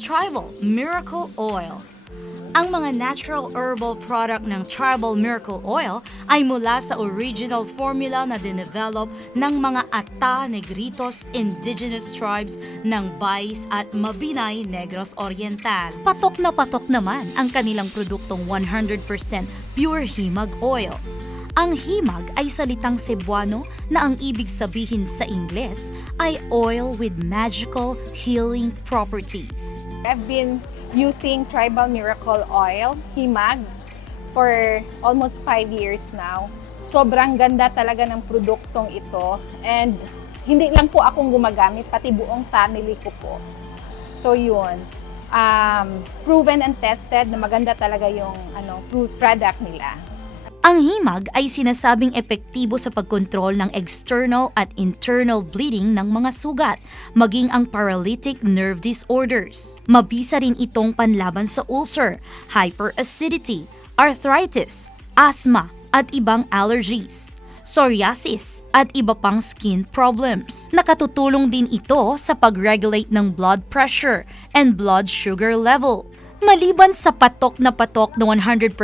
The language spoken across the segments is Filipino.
Tribal Miracle Oil ang mga natural herbal product ng Tribal Miracle Oil ay mula sa original formula na dinevelop ng mga Ata Negritos indigenous tribes ng Bais at Mabinay Negros Oriental. Patok na patok naman ang kanilang produktong 100% pure himag oil. Ang himag ay salitang Cebuano na ang ibig sabihin sa Ingles ay oil with magical healing properties. I've been using Tribal Miracle Oil, Himag, for almost five years now. Sobrang ganda talaga ng produktong ito. And hindi lang po akong gumagamit, pati buong family ko po. So yun, um, proven and tested na maganda talaga yung ano, pro- product nila. Ang himag ay sinasabing epektibo sa pagkontrol ng external at internal bleeding ng mga sugat, maging ang paralytic nerve disorders. Mabisa rin itong panlaban sa ulcer, hyperacidity, arthritis, asthma, at ibang allergies psoriasis, at iba pang skin problems. Nakatutulong din ito sa pag-regulate ng blood pressure and blood sugar level. Maliban sa patok na patok na 100%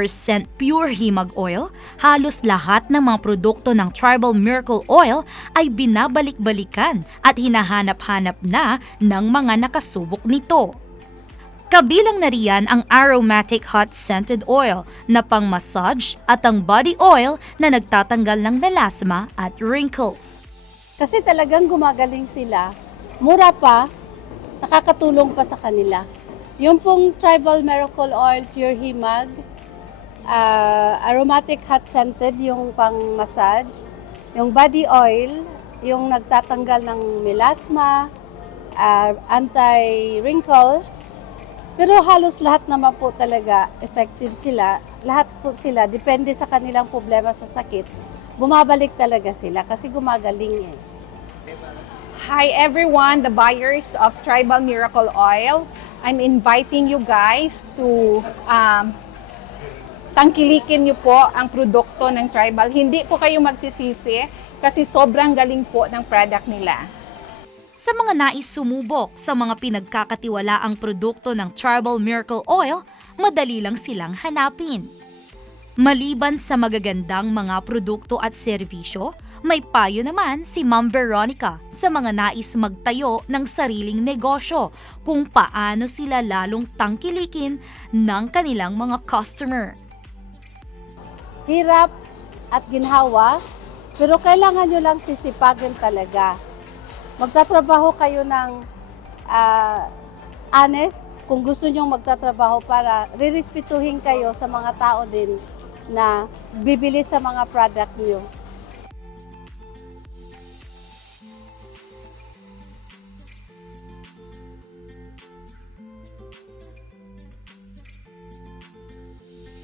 pure himag oil, halos lahat ng mga produkto ng Tribal Miracle Oil ay binabalik-balikan at hinahanap-hanap na ng mga nakasubok nito. Kabilang na riyan ang aromatic hot scented oil na pang-massage at ang body oil na nagtatanggal ng melasma at wrinkles. Kasi talagang gumagaling sila. Mura pa, nakakatulong pa sa kanila. Yung pong Tribal Miracle Oil Pure Himag, ah, aromatic hot scented yung pang massage, yung body oil, yung nagtatanggal ng melasma, ah, anti-wrinkle, pero halos lahat naman po talaga effective sila. Lahat po sila, depende sa kanilang problema sa sakit, bumabalik talaga sila kasi gumagaling eh. Hi everyone, the buyers of Tribal Miracle Oil. I'm inviting you guys to um, tangkilikin niyo po ang produkto ng Tribal. Hindi po kayo magsisisi kasi sobrang galing po ng product nila. Sa mga nais sumubok sa mga pinagkakatiwalaang produkto ng Tribal Miracle Oil, madali lang silang hanapin. Maliban sa magagandang mga produkto at serbisyo, may payo naman si Ma'am Veronica sa mga nais magtayo ng sariling negosyo kung paano sila lalong tangkilikin ng kanilang mga customer. hirap at ginhawa, pero kailangan nyo lang sisipagin talaga. Magtatrabaho kayo ng ah, honest, kung gusto nyo magtatrabaho para rirespetuhin kayo sa mga tao din na bibili sa mga product nyo.